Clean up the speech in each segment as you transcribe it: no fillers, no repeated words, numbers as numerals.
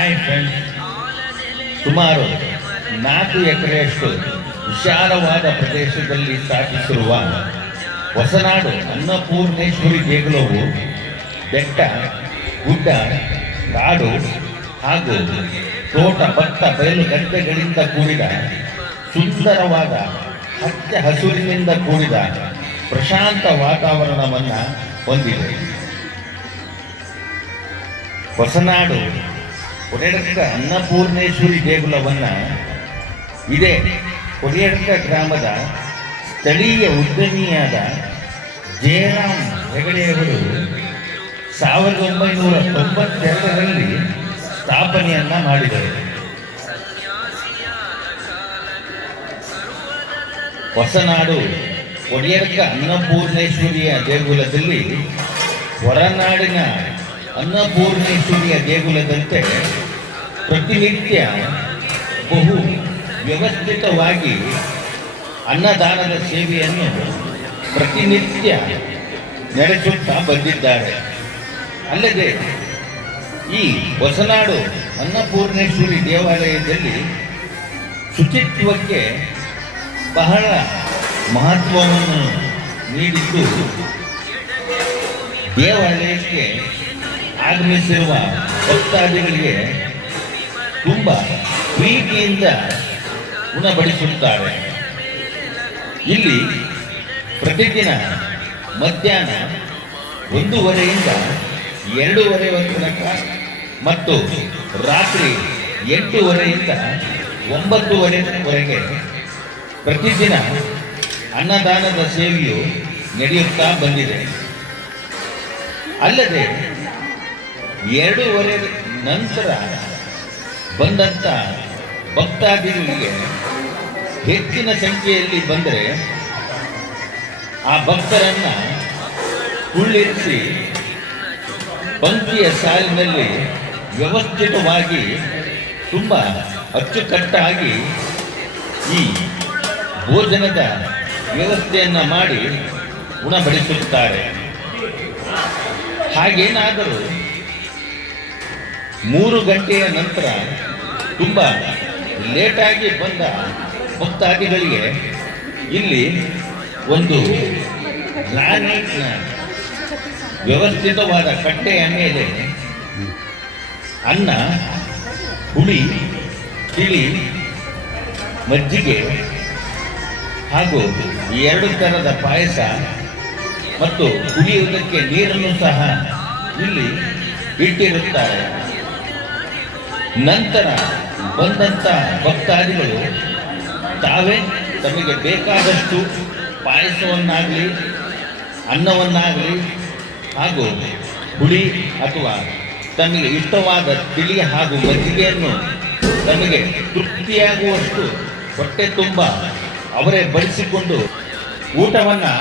Hi friends, ಸುಮಾರು 4 ಎಕರೆಯಷ್ಟು ವಿಶಾಲವಾದ ಪ್ರದೇಶದಲ್ಲಿ ಸ್ಥಾಪಿಸಿರುವ ಹೊಸನಾಡು ಅನ್ನಪೂರ್ಣೇಶ್ವರಿ ದೇಗುಲವು ಬೆಟ್ಟ, ಗುಡ್ಡ, ಕಾಡು ಹಾಗೂ ತೋಟ, ಭತ್ತ, ಬಯಲು ಗದ್ದೆಗಳಿಂದ ಕೂಡಿದ ಸುಂದರವಾದ ಹಚ್ಚ ಹಸುರಿನಿಂದ ಕೂಡಿದ ಪ್ರಶಾಂತ ವಾತಾವರಣವನ್ನು ಹೊಂದಿದೆ. ಹೊಸನಾಡು ಕೊಡಿಯಡ್ಕ ಅನ್ನಪೂರ್ಣೇಶ್ವರಿ ದೇಗುಲವನ್ನು ಇದೇ ಕೊಡಿಯಡ್ಕ ಗ್ರಾಮದ ಸ್ಥಳೀಯ ಉದ್ಯಮಿಯಾದ ಜಯರಾಮ್ ಹೆಗಡೆಯವರು 1992ರಲ್ಲಿ ಸ್ಥಾಪನೆಯನ್ನ ಮಾಡಿದರು. ಹೊಸನಾಡು ಕೊಡಿಯಡ್ಕ ಅನ್ನಪೂರ್ಣೇಶ್ವರಿಯ ದೇಗುಲದಲ್ಲಿ ಹೊರನಾಡಿನ ಅನ್ನಪೂರ್ಣೇಶ್ವರಿಯ ದೇಗುಲದಂತೆ ಪ್ರತಿನಿತ್ಯ ಬಹು ವ್ಯವಸ್ಥಿತವಾಗಿ ಅನ್ನದಾನದ ಸೇವೆಯನ್ನು ಪ್ರತಿನಿತ್ಯ ನಡೆಸುತ್ತಾ ಬಂದಿದ್ದಾರೆ. ಅಲ್ಲದೆ ಈ ಹೊಸನಾಡು ಅನ್ನಪೂರ್ಣೇಶ್ವರಿ ದೇವಾಲಯದಲ್ಲಿ ಶುಚಿತ್ವಕ್ಕೆ ಬಹಳ ಮಹತ್ವವನ್ನು ನೀಡಿದ್ದು, ದೇವಾಲಯಕ್ಕೆ ಆಗಮಿಸಿರುವ ಭಕ್ತಾದಿಗಳಿಗೆ ತುಂಬ ಪ್ರೀತಿಯಿಂದ ಉಣಬಡಿಸುತ್ತಾರೆ. ಇಲ್ಲಿ ಪ್ರತಿದಿನ ಮಧ್ಯಾಹ್ನ 1:30ರಿಂದ 2:30 ತನಕ ಮತ್ತು ರಾತ್ರಿ 8:30ರಿಂದ 9:30ವರೆಗೆ ಪ್ರತಿದಿನ ಅನ್ನದಾನದ ಸೇವೆಯು ನಡೆಯುತ್ತಾ ಬಂದಿದೆ. ಅಲ್ಲದೆ 2:30 ನಂತರ ಬಂದಂಥ ಭಕ್ತಾದಿಗಳಿಗೆ ಹೆಚ್ಚಿನ ಸಂಖ್ಯೆಯಲ್ಲಿ ಬಂದರೆ ಆ ಭಕ್ತರನ್ನು ಕುಳ್ಳಿರಿಸಿ ಪಂಕ್ತಿಯ ಸಾಲಿನಲ್ಲಿ ವ್ಯವಸ್ಥಿತವಾಗಿ ತುಂಬ ಅಚ್ಚುಕಟ್ಟಾಗಿ ಈ ಭೋಜನದ ವ್ಯವಸ್ಥೆಯನ್ನು ಮಾಡಿ ಉಣಬಡಿಸುತ್ತಾರೆ. ಹಾಗೇನಾದರೂ 3 ಗಂಟೆಯ ನಂತರ ತುಂಬ ಲೇಟಾಗಿ ಬಂದ ಭಕ್ತಾದಿಗಳಿಗೆ ಇಲ್ಲಿ ಒಂದು ಗ್ರಾನೈಟ್ನ ವ್ಯವಸ್ಥಿತವಾದ ಕಟ್ಟೆಯ ಮೇಲೆ ಅನ್ನ, ಹುಳಿ, ತಿಳಿ, ಮಜ್ಜಿಗೆ ಹಾಗೂ 2 ಥರದ ಪಾಯಸ ಮತ್ತು ಕುಡಿಯುವುದಕ್ಕೆ ನೀರನ್ನು ಸಹ ಇಲ್ಲಿ ಇಟ್ಟಿರುತ್ತಾರೆ. ನಂತರ ಬಂದಂಥ ಭಕ್ತಾದಿಗಳು ತಾವೇ ತಮಗೆ ಬೇಕಾದಷ್ಟು ಪಾಯಸವನ್ನಾಗಲಿ, ಅನ್ನವನ್ನಾಗಲಿ ಹಾಗೂ ಹುಳಿ ಅಥವಾ ತಮಗೆ ಇಷ್ಟವಾದ ತಿಳಿ ಹಾಗೂ ಮಜ್ಜಿಗೆಯನ್ನು ತಮಗೆ ತೃಪ್ತಿಯಾಗುವಷ್ಟು ಹೊಟ್ಟೆ ತುಂಬ ಅವರೇ ಬಡಿಸಿಕೊಂಡು ಊಟವನ್ನು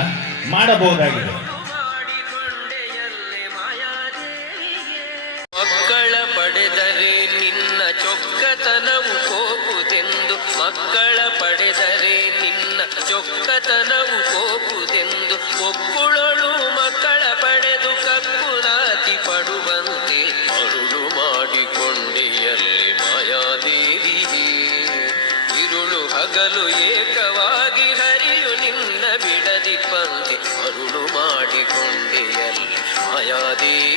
ಮಾಡಬಹುದಾಗಿದೆ. ಮಕ್ಕಳ ಪಡೆದರೆ ನಿನ್ನ ಚೊಕ್ಕತನವು ಕೋಪುದೆಂದು, ಮಕ್ಕಳ ಪಡೆದರೆ ನಿನ್ನ ಚೊಕ್ಕತನವು ಕೋಪುದೆಂದು, ಒಕ್ಕುಳಳು ಮಕ್ಕಳ ಪಡೆದು ಕಕ್ಕುನಾತಿ ಪಡುವಂತೆ ಅರುಳು ಮಾಡಿಕೊಂಡೆಯಲ್ಲಿ ಮಾಯಾದೇವಿ. ಇರುಳು ಹಗಲು ಏಕವಾಗಿ ಹರಿಯು ನಿನ್ನ ಬಿಡದಿ ಪಂತೆ ಅರುಳು ಮಾಡಿಕೊಂಡೆಯಲ್ಲಿ ಮಾಯಾದೇವಿ.